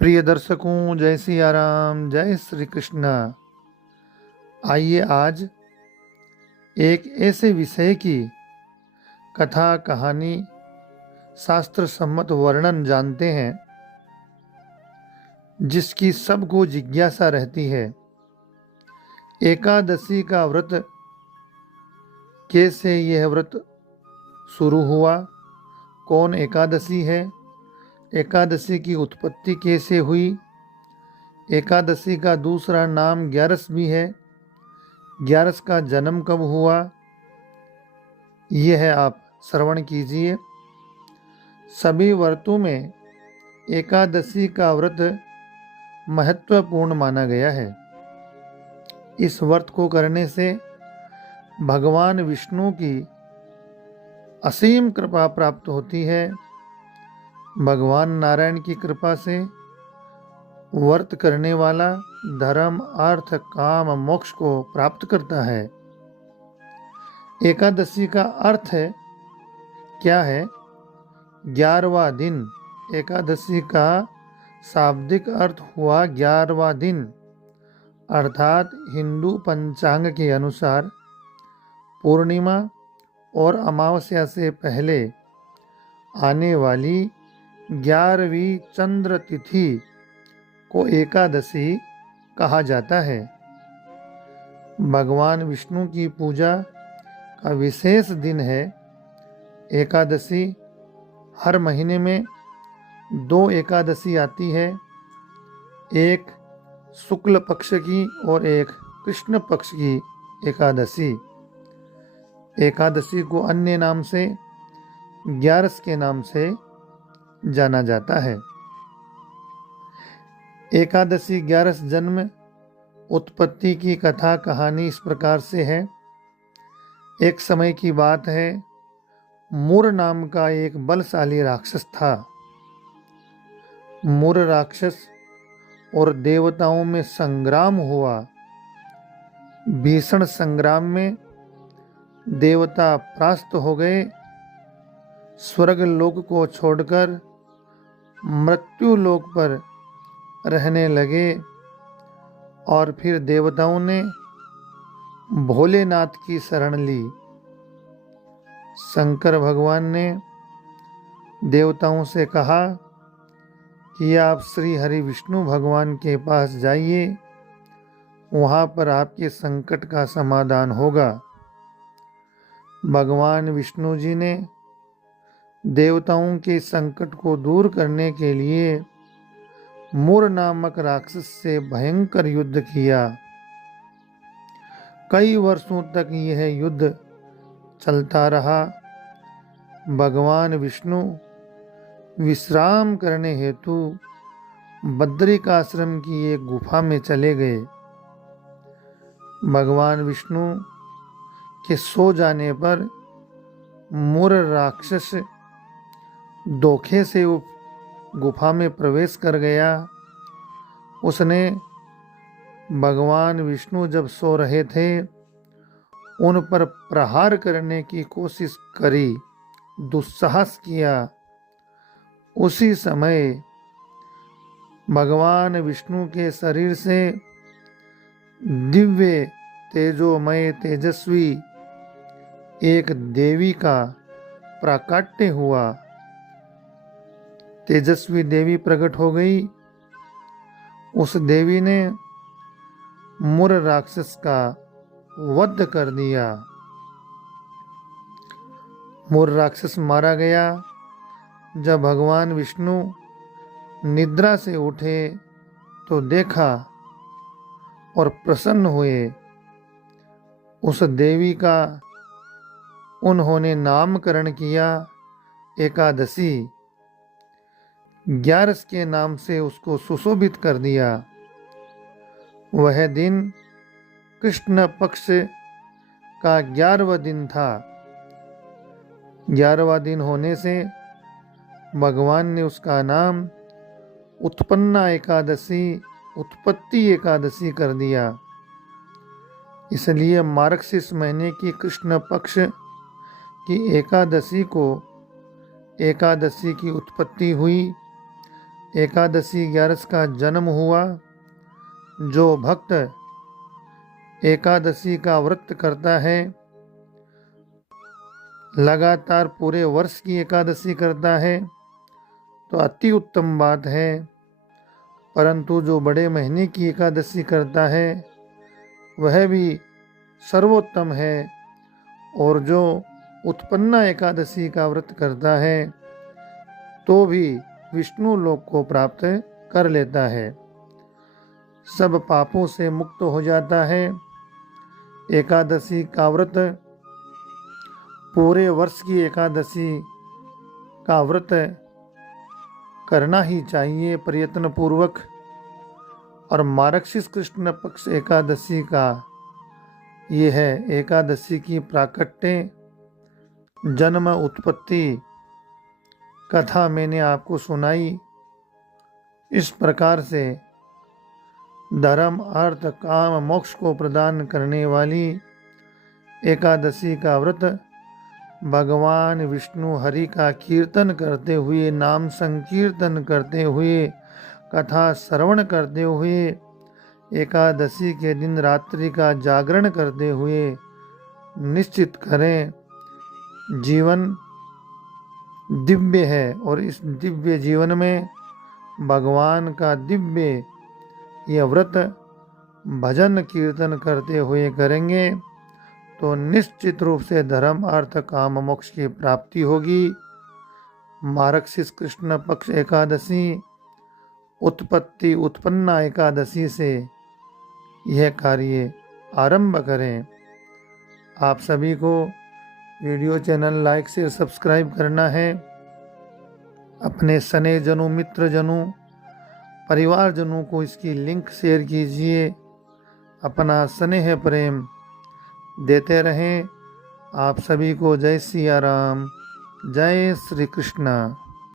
प्रिय दर्शकों, जय सिया राम, जय श्री कृष्ण। आइए आज एक ऐसे विषय की कथा कहानी शास्त्र सम्मत वर्णन जानते हैं जिसकी सबको जिज्ञासा रहती है। एकादशी का व्रत, कैसे यह व्रत शुरू हुआ, कौन एकादशी है, एकादशी की उत्पत्ति कैसे हुई, एकादशी का दूसरा नाम ग्यारस भी है, ग्यारस का जन्म कब हुआ, यह आप श्रवण कीजिए। सभी व्रतों में एकादशी का व्रत महत्वपूर्ण माना गया है। इस व्रत को करने से भगवान विष्णु की असीम कृपा प्राप्त होती है। भगवान नारायण की कृपा से व्रत करने वाला धर्म, अर्थ, काम, मोक्ष को प्राप्त करता है। एकादशी का अर्थ है क्या है? 11वां दिन। एकादशी का शाब्दिक अर्थ हुआ 11वां दिन, अर्थात हिंदू पंचांग के अनुसार पूर्णिमा और अमावस्या से पहले आने वाली 11वीं चंद्र तिथि को एकादशी कहा जाता है। भगवान विष्णु की पूजा का विशेष दिन है एकादशी। हर महीने में 2 एकादशी आती है, एक शुक्ल पक्ष की और एक कृष्ण पक्ष की एकादशी। एकादशी को अन्य नाम से ग्यारस के नाम से जाना जाता है। एकादशी ग्यारस जन्म उत्पत्ति की कथा कहानी इस प्रकार से है। एक समय की बात है, मुर नाम का एक बलशाली राक्षस था। मुर राक्षस और देवताओं में संग्राम हुआ। भीषण संग्राम में देवता परास्त हो गए। स्वर्ग लोक को छोड़कर मृत्यु लोक पर रहने लगे और फिर देवताओं ने भोलेनाथ की शरण ली। शंकर भगवान ने देवताओं से कहा कि आप श्री हरि विष्णु भगवान के पास जाइए, वहाँ पर आपके संकट का समाधान होगा। भगवान विष्णु जी ने देवताओं के संकट को दूर करने के लिए मुर नामक राक्षस से भयंकर युद्ध किया। कई वर्षों तक यह युद्ध चलता रहा। भगवान विष्णु विश्राम करने हेतु बद्रिकाश्रम की एक गुफा में चले गए। भगवान विष्णु के सो जाने पर मुर राक्षस धोखे से गुफा में प्रवेश कर गया। उसने भगवान विष्णु जब सो रहे थे उन पर प्रहार करने की कोशिश करी, दुस्साहस किया। उसी समय भगवान विष्णु के शरीर से दिव्य तेजोमय तेजस्वी एक देवी का प्राकट्य हुआ। तेजस्वी देवी प्रकट हो गई। उस देवी ने मुर राक्षस का वध कर दिया। मुर राक्षस मारा गया। जब भगवान विष्णु निद्रा से उठे तो देखा और प्रसन्न हुए। उस देवी का उन्होंने नामकरण किया एकादशी। ग्यारस के नाम से उसको सुशोभित कर दिया। वह दिन कृष्ण पक्ष का 11वां दिन था। 11वां दिन होने से भगवान ने उसका नाम उत्पन्ना एकादशी, उत्पत्ति एकादशी कर दिया। इसलिए मार्गशीर्ष महीने की कृष्ण पक्ष की एकादशी को एकादशी की उत्पत्ति हुई। एकादशी 11 का जन्म हुआ। जो भक्त एकादशी का व्रत करता है, लगातार पूरे वर्ष की एकादशी करता है तो अति उत्तम बात है, परंतु जो बड़े महीने की एकादशी करता है वह भी सर्वोत्तम है। और जो उत्पन्ना एकादशी का व्रत करता है तो भी विष्णु लोक को प्राप्त कर लेता है, सब पापों से मुक्त हो जाता है। एकादशी का व्रत पूरे वर्ष की एकादशी का व्रत करना ही चाहिए प्रयत्न पूर्वक। और मार्गशीर्ष कृष्ण पक्ष एकादशी का ये है एकादशी की प्राकट्य जन्म उत्पत्ति कथा मैंने आपको सुनाई। इस प्रकार से धर्म अर्थ काम मोक्ष को प्रदान करने वाली एकादशी का व्रत भगवान विष्णु हरि का कीर्तन करते हुए, नाम संकीर्तन करते हुए, कथा श्रवण करते हुए, एकादशी के दिन रात्रि का जागरण करते हुए निश्चित करें। जीवन दिव्य है और इस दिव्य जीवन में भगवान का दिव्य यह व्रत भजन कीर्तन करते हुए करेंगे तो निश्चित रूप से धर्म अर्थ काम मोक्ष की प्राप्ति होगी। मार्गशीर्ष कृष्ण पक्ष एकादशी उत्पत्ति उत्पन्ना एकादशी से यह कार्य आरंभ करें। आप सभी को video channel like share subscribe करना है। अपने स्नेहजनों मित्रजनों परिवारजनों को इसकी लिंक शेयर कीजिए। अपना स्नेह प्रेम देते रहें। आप सभी को जय सिया राम, जय श्री कृष्ण।